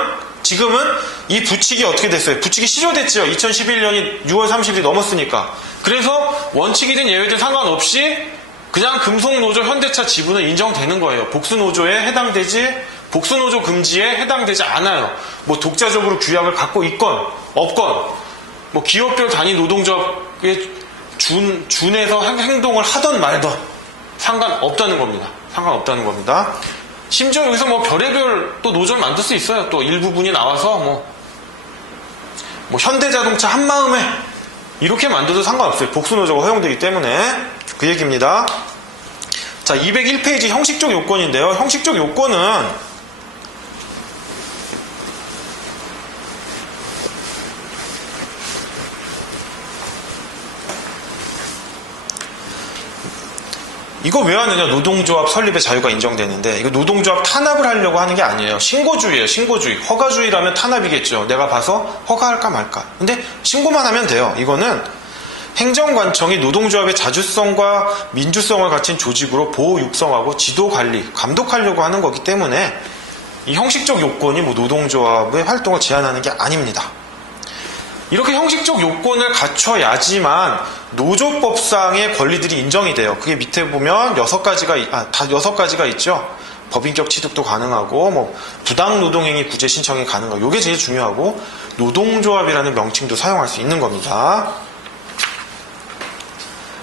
이 부칙이 어떻게 됐어요? 부칙이 시효됐죠. 2011년이 6월 30일이 넘었으니까. 그래서 원칙이든 예외든 상관없이 그냥 금속노조 현대차 지부는 인정되는 거예요. 복수노조 금지에 해당되지 않아요. 뭐 독자적으로 규약을 갖고 있건 없건 뭐 기업별 단위 노동조합에 준해서 행동을 하던 말던 상관없다는 겁니다. 심지어 여기서 뭐 별의별 또 노조를 만들 수 있어요. 또 일부분이 나와서 뭐 현대자동차 한마음에 이렇게 만들어도 상관없어요. 복수노조가 허용되기 때문에. 그 얘기입니다. 자, 201페이지 형식적 요건인데요. 형식적 요건은 이거 왜 하느냐? 노동조합 설립의 자유가 인정되는데 이거 노동조합 탄압을 하려고 하는 게 아니에요. 신고주의예요. 신고주의. 허가주의라면 탄압이겠죠. 내가 봐서 허가할까 말까. 근데 신고만 하면 돼요. 이거는 행정관청이 노동조합의 자주성과 민주성을 갖춘 조직으로 보호 육성하고 지도 관리, 감독하려고 하는 거기 때문에 이 형식적 요건이 뭐 노동조합의 활동을 제한하는 게 아닙니다. 이렇게 형식적 요건을 갖춰야지만 노조법상의 권리들이 인정이 돼요. 그게 밑에 보면 6가지가 있죠. 법인격 취득도 가능하고 뭐 부당노동행위 구제 신청이 가능하고 이게 제일 중요하고 노동조합이라는 명칭도 사용할 수 있는 겁니다.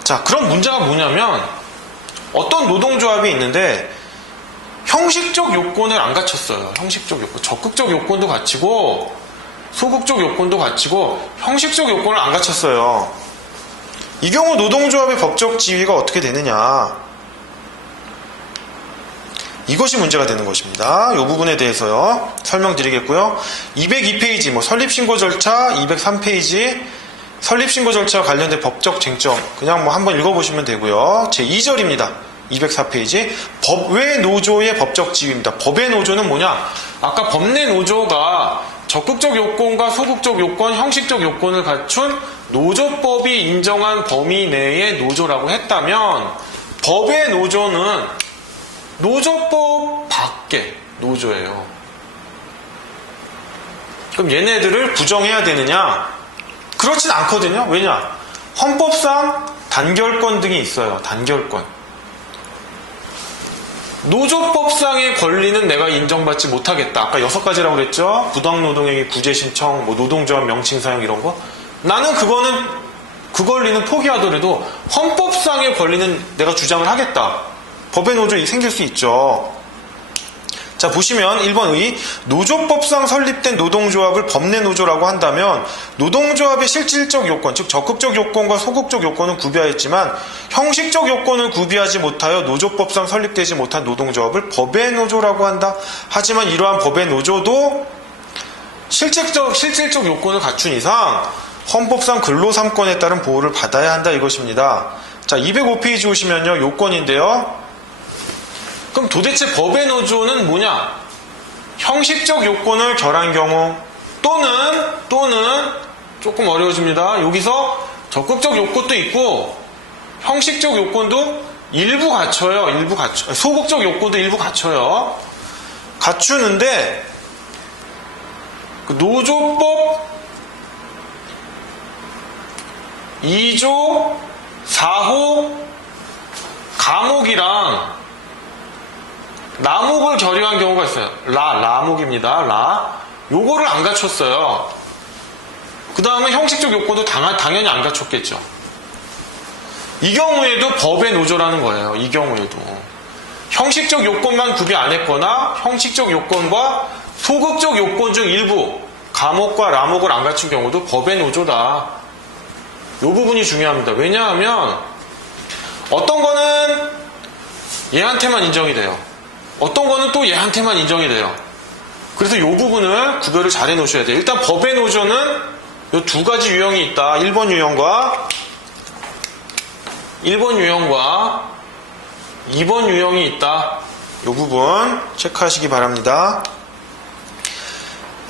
자, 그럼 문제가 뭐냐면 어떤 노동조합이 있는데 형식적 요건을 안 갖췄어요. 형식적 요건. 적극적 요건도 갖추고 소극적 요건도 갖추고 형식적 요건을 안 갖췄어요. 이 경우 노동조합의 법적 지위가 어떻게 되느냐. 이것이 문제가 되는 것입니다. 이 부분에 대해서요. 설명드리겠고요. 202페이지 뭐 설립신고 절차, 203페이지 설립신고 절차와 관련된 법적 쟁점 그냥 뭐 한번 읽어보시면 되고요. 제 2절입니다. 204페이지. 법외 노조의 법적 지위입니다. 법외 노조는 뭐냐? 아까 법내 노조가 적극적 요건과 소극적 요건, 형식적 요건을 갖춘 노조법이 인정한 범위 내의 노조라고 했다면, 법외 노조는 노조법 밖의 노조예요. 그럼 얘네들을 부정해야 되느냐? 그렇진 않거든요. 왜냐? 헌법상 단결권 등이 있어요. 단결권. 노조법상의 권리는 내가 인정받지 못하겠다. 아까 6가지라고 그랬죠? 부당노동행위 구제신청, 노동조합 명칭 사용 이런 거. 나는 그 권리는 포기하더라도 헌법상의 권리는 내가 주장을 하겠다. 법의 노조 생길 수 있죠. 자, 보시면 1번 의 노조법상 설립된 노동조합을 법내 노조라고 한다면 노동조합의 실질적 요건, 즉 적극적 요건과 소극적 요건은 구비하였지만 형식적 요건을 구비하지 못하여 노조법상 설립되지 못한 노동조합을 법의 노조라고 한다. 하지만 이러한 법의 노조도 실질적 요건을 갖춘 이상 헌법상 근로 3권에 따른 보호를 받아야 한다 이것입니다. 자, 205페이지 오시면요. 요건인데요. 그럼 도대체 법의 노조는 뭐냐? 형식적 요건을 결한 경우 또는 조금 어려워집니다. 여기서 적극적 요건도 있고 형식적 요건도 일부 갖춰요. 소극적 요건도 일부 갖춰요. 갖추는데 그 노조법 2조 4호 가목이랑 라목을 결의한 경우가 있어요. 라목입니다. 요거를 안 갖췄어요. 그 다음에 형식적 요건도 당연히 안 갖췄겠죠. 이 경우에도 법의 노조라는 거예요. 이 경우에도. 형식적 요건만 구비 안 했거나 형식적 요건과 소극적 요건 중 일부 가목과 라목을 안 갖춘 경우도 법의 노조다. 요 부분이 중요합니다. 왜냐하면 어떤 거는 얘한테만 인정이 돼요. 어떤 거는 또 얘한테만 인정이 돼요. 그래서 이 부분을 구별을 잘 해놓으셔야 돼요. 일단 법의 노조는 이 2가지 유형이 있다. 1번 유형과 2번 유형이 있다. 이 부분 체크하시기 바랍니다.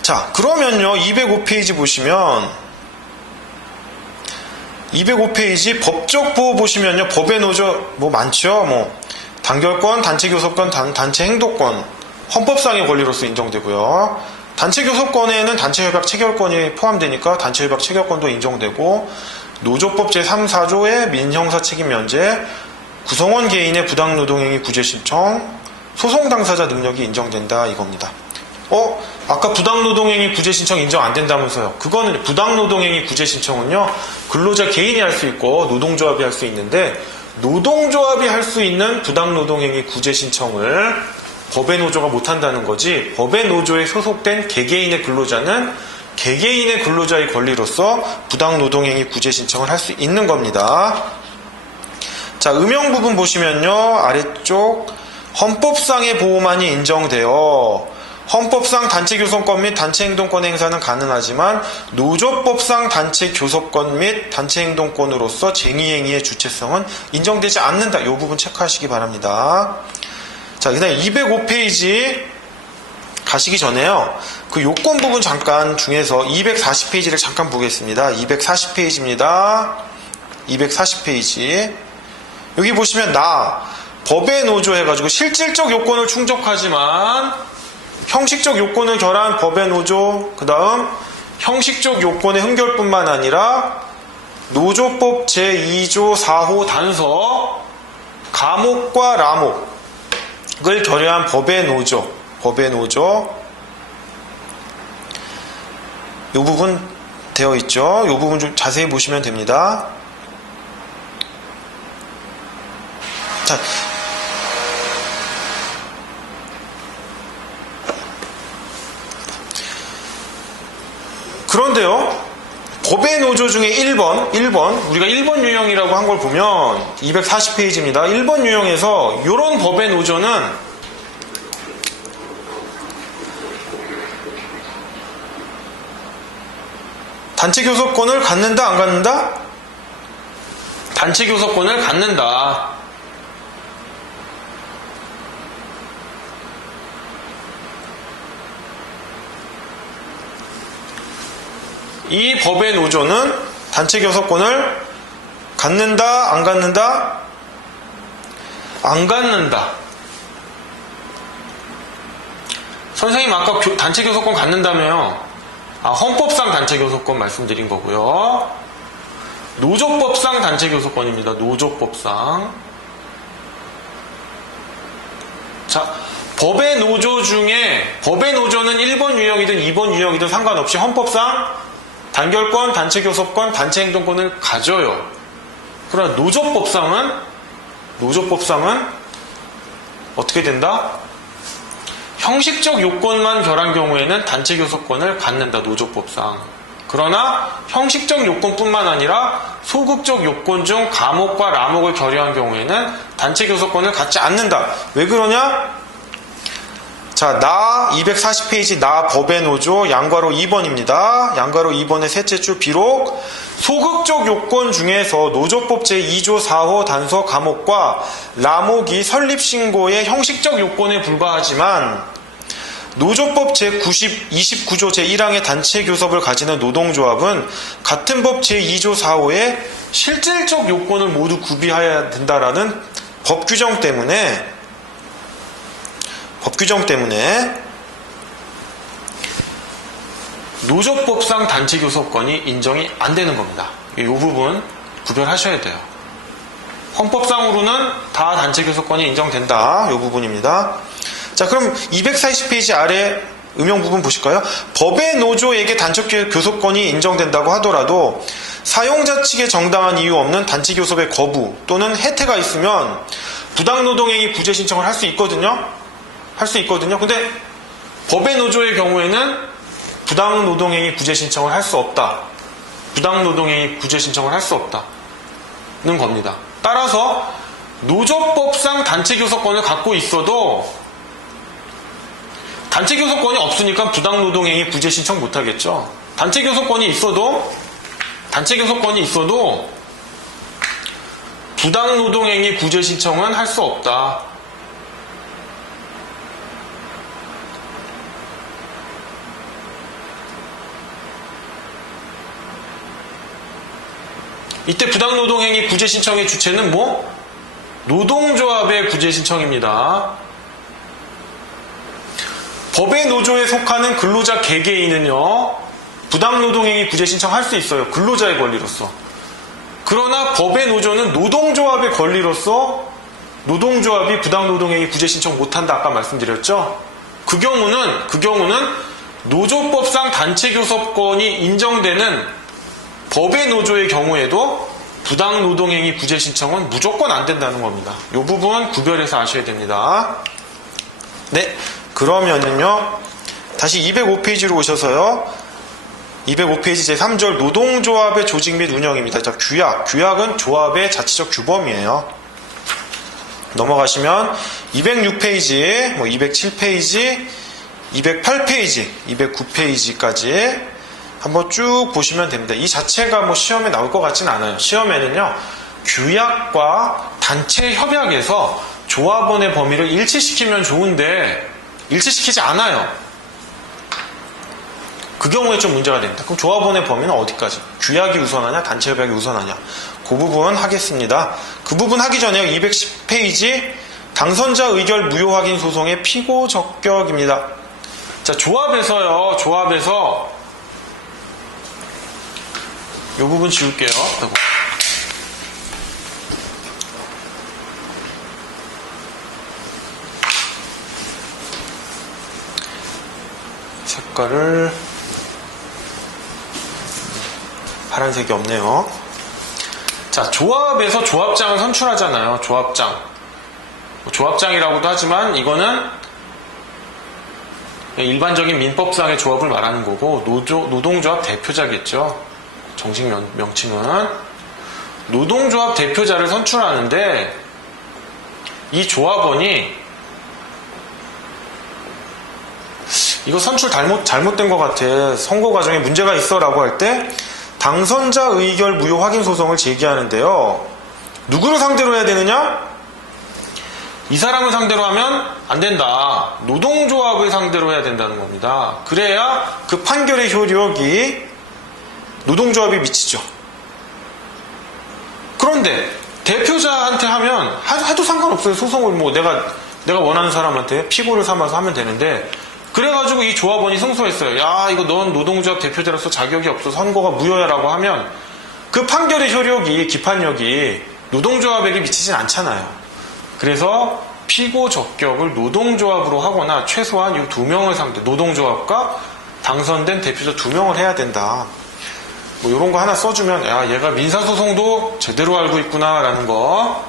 자, 그러면요. 205페이지 보시면 205페이지 법적 보호 보시면요. 법의 노조 많죠. 단결권, 단체교섭권, 단체행동권, 헌법상의 권리로서 인정되고요. 단체교섭권에는 단체협약 체결권이 포함되니까 단체협약 체결권도 인정되고 노조법 제3, 4조의 민형사 책임 면제, 구성원 개인의 부당노동행위 구제 신청, 소송 당사자 능력이 인정된다 이겁니다. 아까 부당노동행위 구제 신청 인정 안 된다면서요. 그거는 부당노동행위 구제 신청은요. 근로자 개인이 할 수 있고 노동조합이 할 수 있는데 노동조합이 할 수 있는 부당노동행위 구제 신청을 법의 노조가 못한다는 거지 법의 노조에 소속된 개개인의 근로자는 개개인의 근로자의 권리로서 부당노동행위 구제 신청을 할 수 있는 겁니다. 자, 음형 부분 보시면요. 아래쪽 헌법상의 보호만이 인정되어 헌법상 단체교섭권 및 단체행동권 행사는 가능하지만 노조법상 단체교섭권 및 단체행동권으로서 쟁의행위의 주체성은 인정되지 않는다. 이 부분 체크하시기 바랍니다. 자, 그 다음에 205페이지 가시기 전에요. 그 요건 부분 잠깐 중에서 240페이지를 잠깐 보겠습니다. 240페이지입니다. 240페이지. 여기 보시면 법의 노조 해가지고 실질적 요건을 충족하지만 형식적 요건을 결한 법의 노조, 그 다음 형식적 요건의 흠결뿐만 아니라 노조법 제2조 4호 단서 가목과 라목을 결의한 법의 노조 이 부분 되어 있죠. 이 부분 좀 자세히 보시면 됩니다. 자, 그런데요, 법의 노조 중에 1번, 우리가 1번 유형이라고 한 걸 보면 240페이지입니다. 1번 유형에서 이런 법의 노조는 단체교섭권을 갖는다, 안 갖는다? 단체교섭권을 갖는다. 이 법의 노조는 단체 교섭권을 갖는다, 안 갖는다? 안 갖는다. 선생님 아까 단체 교섭권 갖는다며요. 헌법상 단체 교섭권 말씀드린 거고요. 노조법상 단체 교섭권입니다. 노조법상. 자, 법의 노조 중에 법의 노조는 1번 유형이든 2번 유형이든 상관없이 헌법상 단결권, 단체 교섭권, 단체 행동권을 가져요. 그러나 노조법상은 어떻게 된다? 형식적 요건만 결한 경우에는 단체 교섭권을 갖는다. 노조법상. 그러나 형식적 요건뿐만 아니라 소극적 요건 중 가목과 라목을 결여한 경우에는 단체 교섭권을 갖지 않는다. 왜 그러냐? 자, 240페이지 나 법의 노조 양괄호 2번입니다. 양괄호 2번의 셋째 줄 비록 소극적 요건 중에서 노조법 제2조 4호 단서 가목과 라목이 설립신고의 형식적 요건에 불과하지만 노조법 제29조 제1항의 단체 교섭을 가지는 노동조합은 같은 법 제2조 4호의 실질적 요건을 모두 구비해야 된다라는 법 규정 때문에 노조법상 단체 교섭권이 인정이 안 되는 겁니다. 이 부분 구별하셔야 돼요. 헌법상으로는 다 단체 교섭권이 인정된다. 이 부분입니다. 자, 그럼 240페이지 아래 음영 부분 보실까요? 법의 노조에게 단체 교섭권이 인정된다고 하더라도 사용자 측의 정당한 이유 없는 단체 교섭의 거부 또는 해태가 있으면 부당노동행위 구제 신청을 할 수 있거든요. 근데 법의 노조의 경우에는 부당노동행위 구제 신청을 할 수 없다. 부당노동행위 구제 신청을 할 수 없다는 겁니다. 따라서 노조법상 단체 교섭권을 갖고 있어도 단체 교섭권이 없으니까 부당노동행위 구제 신청 못 하겠죠. 단체 교섭권이 있어도 부당노동행위 구제 신청은 할 수 없다. 이때 부당노동행위 구제 신청의 주체는 노동조합의 구제 신청입니다. 법의 노조에 속하는 근로자 개개인은요, 부당노동행위 구제 신청할 수 있어요. 근로자의 권리로서. 그러나 법의 노조는 노동조합의 권리로서 노동조합이 부당노동행위 구제 신청 못한다. 아까 말씀드렸죠? 그 경우는 노조법상 단체 교섭권이 인정되는 법의 노조의 경우에도 부당노동행위 구제 신청은 무조건 안 된다는 겁니다. 이 부분 구별해서 아셔야 됩니다. 네, 그러면은요, 다시 205페이지로 오셔서요, 205페이지 제3절 노동조합의 조직 및 운영입니다. 자, 규약은 조합의 자체적 규범이에요. 넘어가시면 206페이지, 207페이지, 208페이지, 209페이지까지 한번 쭉 보시면 됩니다. 이 자체가 시험에 나올 것 같진 않아요. 시험에는요, 규약과 단체 협약에서 조합원의 범위를 일치시키면 좋은데 일치시키지 않아요. 그 경우에 좀 문제가 됩니다. 그럼 조합원의 범위는 어디까지? 규약이 우선하냐, 단체 협약이 우선하냐? 그 부분 하겠습니다. 그 부분 하기 전에 210페이지 당선자 의결 무효 확인 소송의 피고 적격입니다. 자, 조합에서 이 부분 지울게요. 색깔을 파란색이 없네요. 자, 조합에서 조합장을 선출하잖아요. 조합장이라고도 하지만 이거는 일반적인 민법상의 조합을 말하는 거고 노동조합 대표자겠죠. 정식 명칭은 노동조합 대표자를 선출하는데 이 조합원이 이거 선출 잘못된 것 같아. 선거 과정에 문제가 있어 라고 할 때 당선자 의결 무효 확인 소송을 제기하는데요. 누구를 상대로 해야 되느냐? 이 사람을 상대로 하면 안 된다. 노동조합을 상대로 해야 된다는 겁니다. 그래야 그 판결의 효력이 노동조합이 미치죠. 그런데 대표자한테 하면 해도 상관없어요. 소송을 뭐 내가 원하는 사람한테 피고를 삼아서 하면 되는데, 그래가지고 이 조합원이 승소했어요. 야, 이거 넌 노동조합 대표자로서 자격이 없어 선고가 무효야라고 하면 그 판결의 효력이, 기판력이 노동조합에게 미치진 않잖아요. 그래서 피고 적격을 노동조합으로 하거나 최소한 이 2명을 상대, 노동조합과 당선된 대표자 2명을 해야 된다. 뭐 이런 거 하나 써주면, 야, 얘가 민사소송도 제대로 알고 있구나 라는 거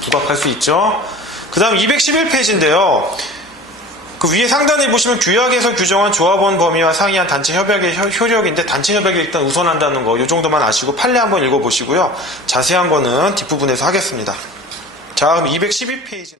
부각할 수 있죠. 그 다음 211페이지인데요. 그 위에 상단에 보시면 규약에서 규정한 조합원 범위와 상이한 단체 협약의 효력인데, 단체 협약이 일단 우선한다는 거, 이 정도만 아시고 판례 한번 읽어보시고요. 자세한 거는 뒷부분에서 하겠습니다. 자, 그럼 212페이지.